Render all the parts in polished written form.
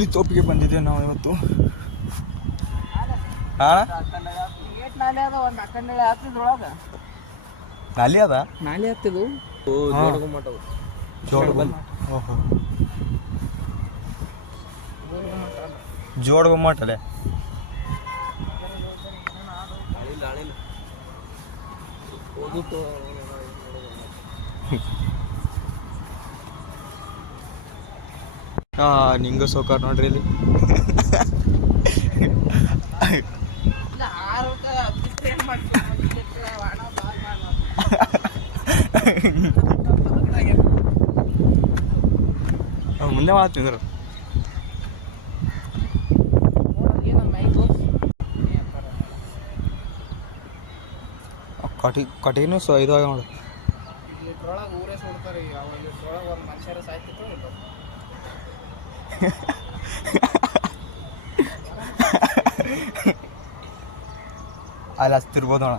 ಈ ತೋಪಿಗೆ ಬಂದಿದ್ದೇವೆ ನಾವು ಇವತ್ತು. ಹಾಂ ನಾಲೆ ಅದ ಒಂದು ಅಕ್ಕಂಡಳೆ ಹತ್ತಿದ್ರೊಳಗೆ ನಾಲಿ ಅದ ನಾಲೆ ಹತ್ತಿದ್ದು ಓಹೋ ಜೋಡ್ ಗೊಮ್ಮಟಲೆ ನಿಂಗ ಸೌಕಾರ ನೋಡ್ರಿ ಇಲ್ಲಿ. ಮುಂದೆ ಮಾಡ್ತಿದ್ರು ಕಟಿನೂ ಇದು ನೋಡಿ ಇದ್ರೊಳಗೆ ಊರೇ ಸುಡ್ತಾರೆ. ಇದ್ರೊಳಗೆ ಒಂದು ಮನುಷ್ಯರ ಸಾಯ್ತಿತ್ತು ಇಲ್ಲ ಅಲ್ಲಿ ಹಚ್ತಿರ್ಬೋದು ಅಣ್ಣ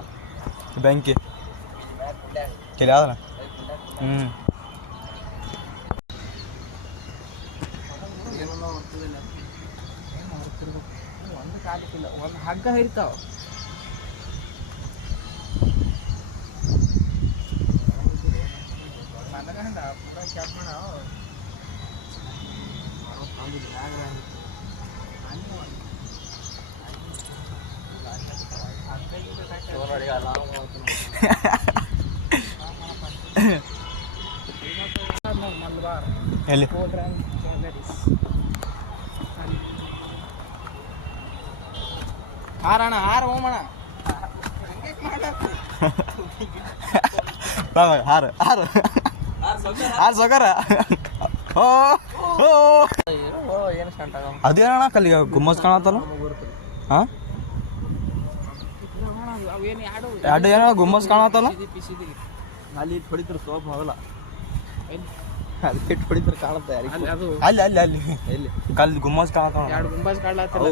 ಬೆಂಕಿ ಕೆಲ ಯಾವ್ದಣ್ಣ. ಒಂದು ಕಾಲಿಕ್ಕಿಲ್ಲ, ಒಂದು ಹಗ್ಗ ಹಿರಿತಾವ. ಮನಗಂಡ ಪೂರ ಕ್ಯಾಪ್ಮಣ ಎಲ್ಲಿ ಹಾರಣ ಹಾರ ಹೋಮಣ ಹಾರು ಹಾರು ಹಾರು ಸೊಗರ. ಏನು ಸ್ಟಾರ್ಟ್ ಆಗ ಅದೇನಣ್ಣ ಕಲ್ಲಿ ಗುಮ್ಮಸ್ ಕಾಣತ್ತಲ್ಲ. ಹಾಂ ಅವೇನು ಎರಡು ಏನೋ ಗುಮ್ಮಸ್ ಕಾಣತ್ತಲ್ಲ. ಅಲ್ಲಿ ಹೊಡಿತಾರೆ ಸೋಪ್ ಹೋಗಲ್ಲ, ಅದಕ್ಕೆ ಹೊಡಿತಾರೆ ಕಾಣುತ್ತೆ. ಅದು ಅಲ್ಲಿ ಅಲ್ಲಿ ಅಲ್ಲಿ ಎಲ್ಲಿ ಕಲ್ಲಿ ಗುಮ್ಮಸ್ ಕಾಣತ್ತ. ಎರಡು ಗುಂಬಾಜ್ ಕಾಡ್ಲಾಗ್ತಿಲ್ಲ.